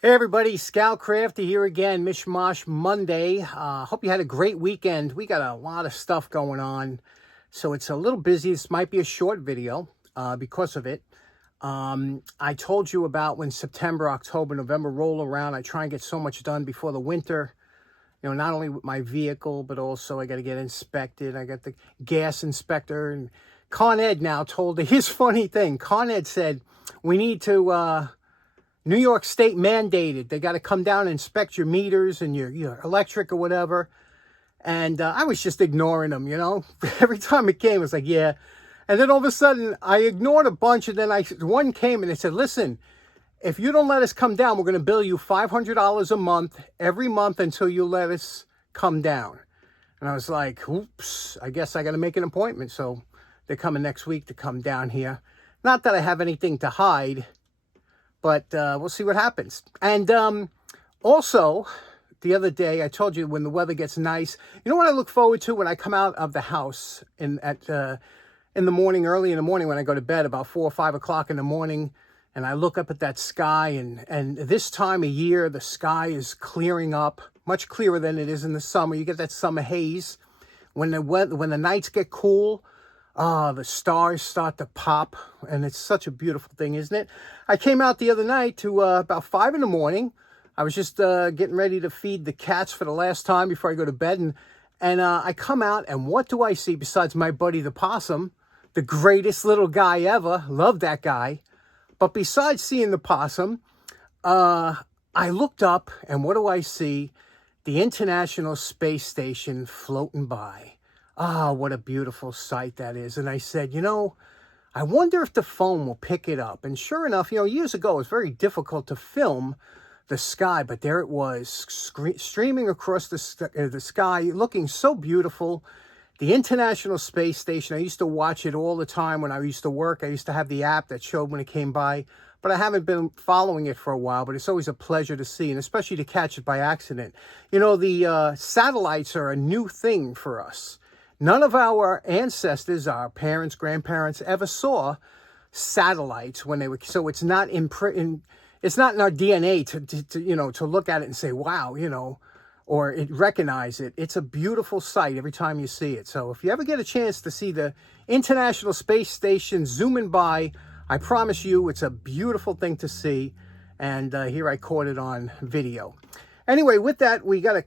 Hey everybody, Scout Crafty here again, Mishmash Monday. Hope you had a great weekend. We got a lot of stuff going on, so it's a little busy. This might be a short video because of it. I told you about when September, October, November roll around, I try and get so much done before the winter. You know, not only with my vehicle, but also I got to get inspected. I got the gas inspector, and Con Ed now told his funny thing. Con Ed said, we need to... New York State mandated. They got to come down and inspect your meters and your electric or whatever. And I was just ignoring them, you know. Every time it came, it was like, yeah. And then all of a sudden, I ignored a bunch. And then one came and they said, listen, if you don't let us come down, we're going to bill you $500 a month every month until you let us come down. And I was like, oops, I guess I got to make an appointment. So they're coming next week to come down here. Not that I have anything to hide, but we'll see what happens. And also, the other day, I told you when the weather gets nice, you know what I look forward to when I come out of the house in the morning, early in the morning when I go to bed, about 4 or 5 o'clock in the morning, and I look up at that sky, and this time of year, the sky is clearing up, much clearer than it is in the summer. You get that summer haze. When the nights get cool, the stars start to pop, and it's such a beautiful thing, isn't it? I came out the other night to about 5 in the morning. I was just getting ready to feed the cats for the last time before I go to bed, and I come out, and what do I see besides my buddy the possum, the greatest little guy ever? Love that guy. But besides seeing the possum, I looked up, and what do I see? The International Space Station floating by. Ah, what a beautiful sight that is. And I said, you know, I wonder if the phone will pick it up. And sure enough, you know, years ago, it was very difficult to film the sky, but there it was, streaming across the sky, looking so beautiful. The International Space Station, I used to watch it all the time when I used to work. I used to have the app that showed when it came by, but I haven't been following it for a while, but it's always a pleasure to see, and especially to catch it by accident. You know, the satellites are a new thing for us. None of our ancestors, our parents, grandparents, ever saw satellites when they were. So it's not it's not in our DNA to look at it and say, wow, you know, or recognize it. It's a beautiful sight every time you see it. So if you ever get a chance to see the International Space Station zooming by, I promise you, it's a beautiful thing to see. And here I caught it on video. Anyway, with that, we got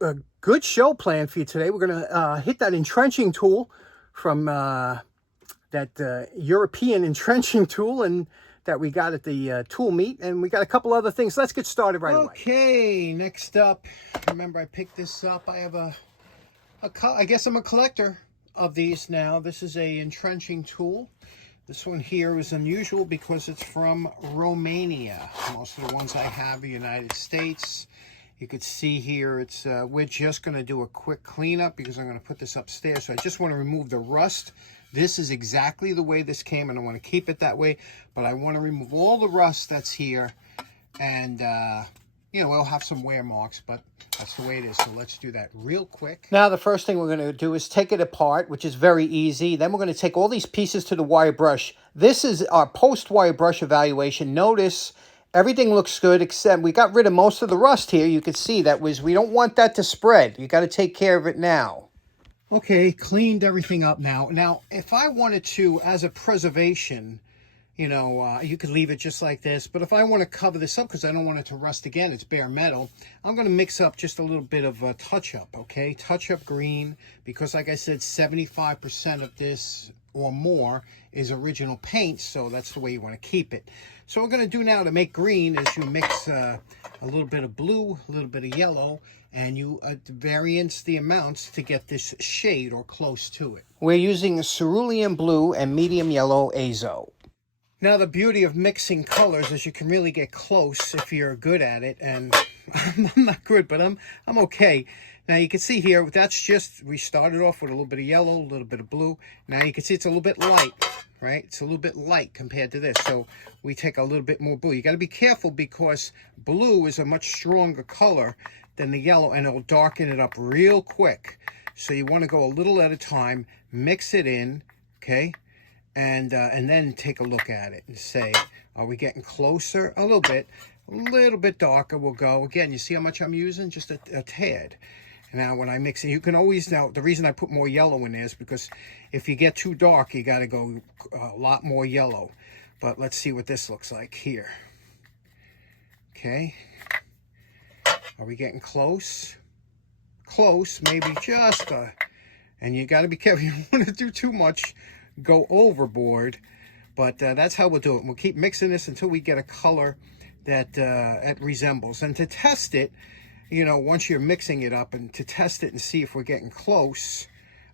a good show planned for you today. We're going to hit that entrenching tool from that European entrenching tool and that we got at the tool meet. And we got a couple other things. Let's get started right away. Okay, next up, remember I picked this up. I have I guess I'm a collector of these now. This is a entrenching tool. This one here is unusual because it's from Romania. Most of the ones I have are United States. You could see here, it's we're just going to do a quick cleanup because I'm going to put this upstairs. So I just want to remove the rust. This is exactly the way this came, and I want to keep it that way. But I want to remove all the rust that's here. And, you know, we'll have some wear marks, but that's the way it is. So let's do that real quick. Now, the first thing we're going to do is take it apart, which is very easy. Then we're going to take all these pieces to the wire brush. This is our post-wire brush evaluation. Notice everything looks good, except we got rid of most of the rust here. You can see we don't want that to spread. You got to take care of it now. Okay, cleaned everything up now. Now, if I wanted to, as a preservation, you know, you could leave it just like this. But if I want to cover this up because I don't want it to rust again, it's bare metal, I'm going to mix up just a little bit of touch-up, okay? Touch-up green, because like I said, 75% of this or more is original paint, so that's the way you want to keep it. So what we're going to do now to make green is you mix a little bit of blue, a little bit of yellow, and you variance the amounts to get this shade or close to it. We're using cerulean blue and medium yellow azo. Now the beauty of mixing colors is you can really get close if you're good at it, and I'm not good, but I'm okay. Now you can see here, that's just, we started off with a little bit of yellow, a little bit of blue. Now you can see it's a little bit light, right? It's a little bit light compared to this. So we take a little bit more blue. You got to be careful because blue is a much stronger color than the yellow, and it'll darken it up real quick. So you want to go a little at a time, mix it in, okay? And then take a look at it and say, are we getting closer? A little bit. A little bit darker will go. Again, you see how much I'm using? Just a tad. Now when I mix it, you can always, now the reason I put more yellow in there is because if you get too dark, you got to go a lot more yellow. But let's see what this looks like here. Okay. Are we getting close? Close, maybe just and you got to be careful. You don't want to do too much, go overboard. But that's how we'll do it. We'll keep mixing this until we get a color that it resembles. And to test it, you know, once you're mixing it up, and to test it and see if we're getting close,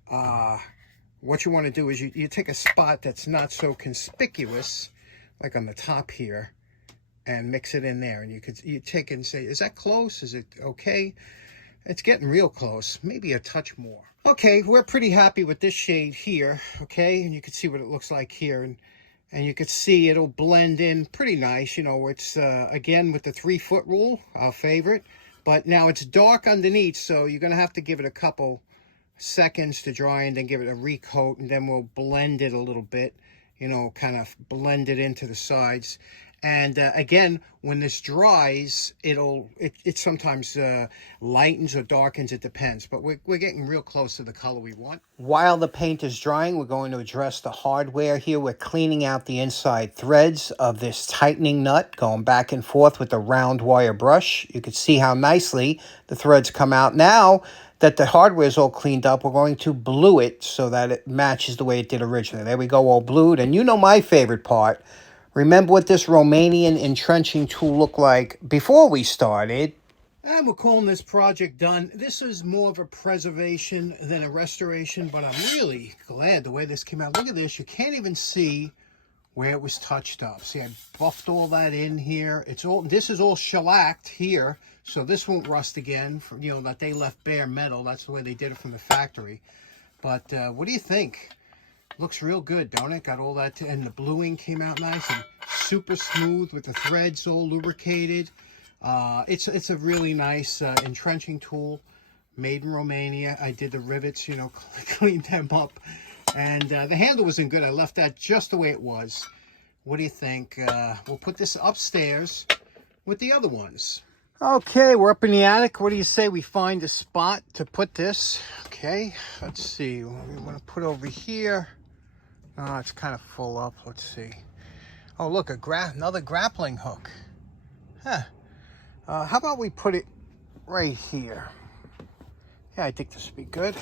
what you want to do is you take a spot that's not so conspicuous, like on the top here, and mix it in there. And you take it and say, is that close? Is it okay? It's getting real close, maybe a touch more. Okay, we're pretty happy with this shade here, okay? And you can see what it looks like here. And you can see it'll blend in pretty nice. You know, it's, again, with the 3-foot rule, our favorite. But now it's dark underneath, so you're going to have to give it a couple seconds to dry and then give it a recoat, and then we'll blend it a little bit, you know, kind of blend it into the sides. And again, when this dries, it sometimes lightens or darkens, it depends. But we're getting real close to the color we want. While the paint is drying, we're going to address the hardware here. We're cleaning out the inside threads of this tightening nut, going back and forth with the round wire brush. You can see how nicely the threads come out. Now that the hardware is all cleaned up, we're going to blue it so that it matches the way it did originally. There we go, all blued. And you know my favorite part. Remember what this Romanian entrenching tool looked like before we started. And we're calling this project done. This is more of a preservation than a restoration, but I'm really glad the way this came out. Look at this. You can't even see where it was touched up. See, I buffed all that in here. This is all shellacked here, so this won't rust again. You know, that they left bare metal. That's the way they did it from the factory. But what do you think? Looks real good, don't it? Got all that, and the bluing came out nice and super smooth with the threads all lubricated. It's a really nice entrenching tool, made in Romania. I did the rivets, you know, cleaned them up, and the handle wasn't good. I left that just the way it was. What do you think? We'll put this upstairs with the other ones. Okay, we're up in the attic. What do you say we find a spot to put this? Okay, let's see. What do we want to put over here? Oh, it's kind of full up. Let's see. Oh, look, another grappling hook. Huh. How about we put it right here? Yeah, I think this would be good.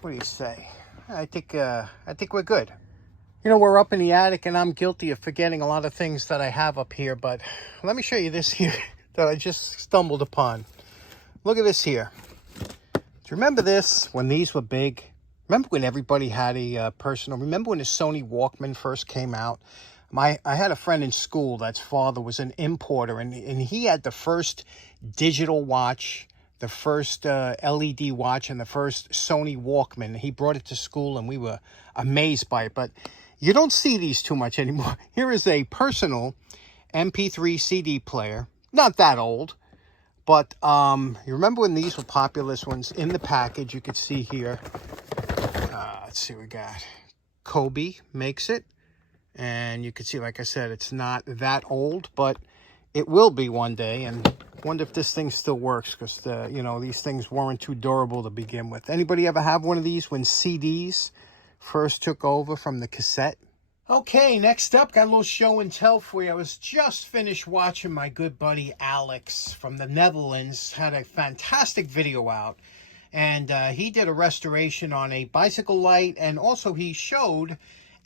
What do you say? I think we're good. You know, we're up in the attic, and I'm guilty of forgetting a lot of things that I have up here, but let me show you this here that I just stumbled upon. Look at this here. Do you remember this when these were big? Remember when everybody had a personal? Remember when the Sony Walkman first came out? I had a friend in school that's father was an importer, and he had the first digital watch, the first LED watch, and the first Sony Walkman. He brought it to school, and we were amazed by it. But you don't see these too much anymore. Here is a personal MP3 CD player. Not that old, but you remember when these were popular ones? In the package, you could see here. Let's see what we got. Kobe makes it. And you can see, like I said, it's not that old, but it will be one day. And wonder if this thing still works, because, you know, these things weren't too durable to begin with. Anybody ever have one of these when CDs first took over from the cassette? Okay, next up, got a little show and tell for you. I was just finished watching my good buddy Alex from the Netherlands. Had a fantastic video out. And he did a restoration on a bicycle light, and also he showed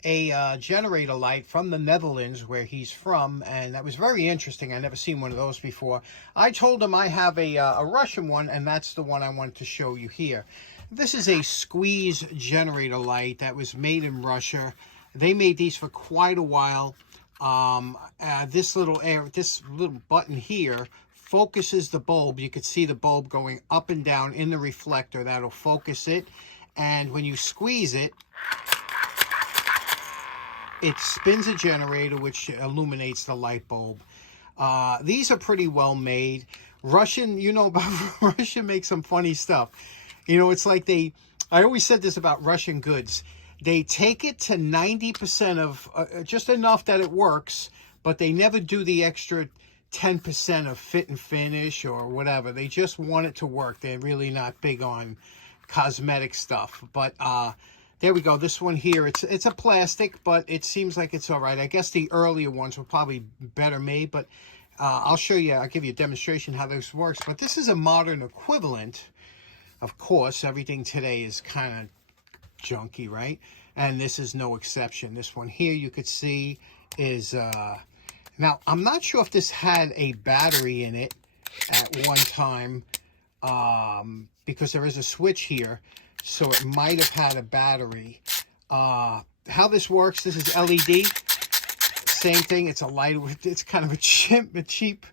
a generator light from the Netherlands, where he's from, and that was very interesting. I never seen one of those before. I told him I have a Russian one, and that's the one I wanted to show you here. This is a squeeze generator light that was made in Russia. They made these for quite a while. This little button here focuses the bulb. You could see the bulb going up and down in the reflector. That'll focus it. And when you squeeze it, it spins a generator, which illuminates the light bulb. These are pretty well made. Russian, you know about Russia makes some funny stuff. You know, it's like I always said this about Russian goods. They take it to 90% of, just enough that it works, but they never do the extra 10% of fit and finish or whatever. They just want it to work. They're really not big on cosmetic stuff. But there we go. This one here, it's a plastic, but it seems like it's all right. I guess the earlier ones were probably better made, but I'll show you, I'll give you a demonstration how this works. But this is a modern equivalent. Of course, everything today is kind of junky, right? And this is no exception. This one here you could see is now I'm not sure if this had a battery in it at one time, because there is a switch here, so it might have had a battery. How this works, this is LED, same thing. It's a light, it's kind of a cheap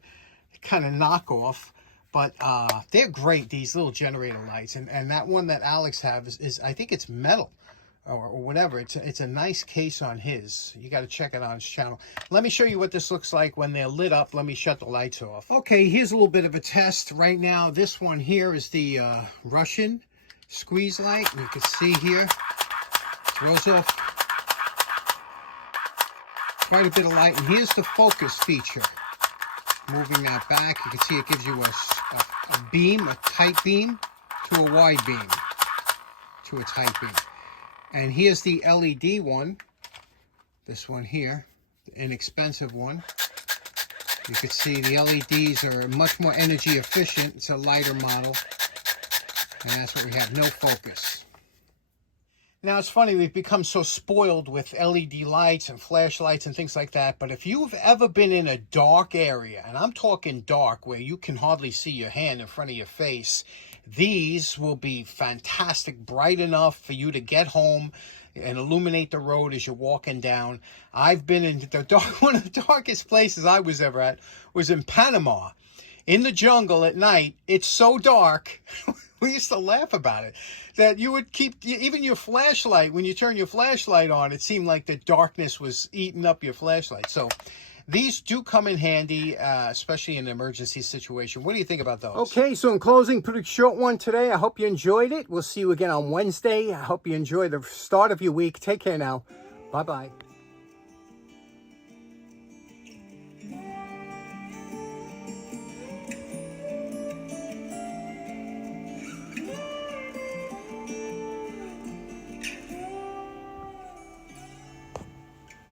kind of knockoff. But they're great, these little generator lights. And that one that Alex has is I think it's metal or whatever. It's a nice case on his. You got to check it on his channel. Let me show you what this looks like when they're lit up. Let me shut the lights off. Okay, here's a little bit of a test. Right now, this one here is the Russian squeeze light. You can see here, throws off quite a bit of light. And here's the focus feature. Moving that back, you can see it gives you a beam, a tight beam, to a wide beam, to a tight beam. And here's the LED one, this one here, the inexpensive one. You can see the LEDs are much more energy efficient. It's a lighter model, and that's what we have, no focus. Now, it's funny, we've become so spoiled with LED lights and flashlights and things like that, but if you've ever been in a dark area, and I'm talking dark, where you can hardly see your hand in front of your face, these will be fantastic, bright enough for you to get home and illuminate the road as you're walking down. I've been in the dark, one of the darkest places I was ever at was in Panama. In the jungle at night, it's so dark, we used to laugh about it, that you would keep, even your flashlight, when you turn your flashlight on, it seemed like the darkness was eating up your flashlight. So these do come in handy, especially in an emergency situation. What do you think about those? Okay, so in closing, pretty short one today. I hope you enjoyed it. We'll see you again on Wednesday. I hope you enjoy the start of your week. Take care now. Bye-bye.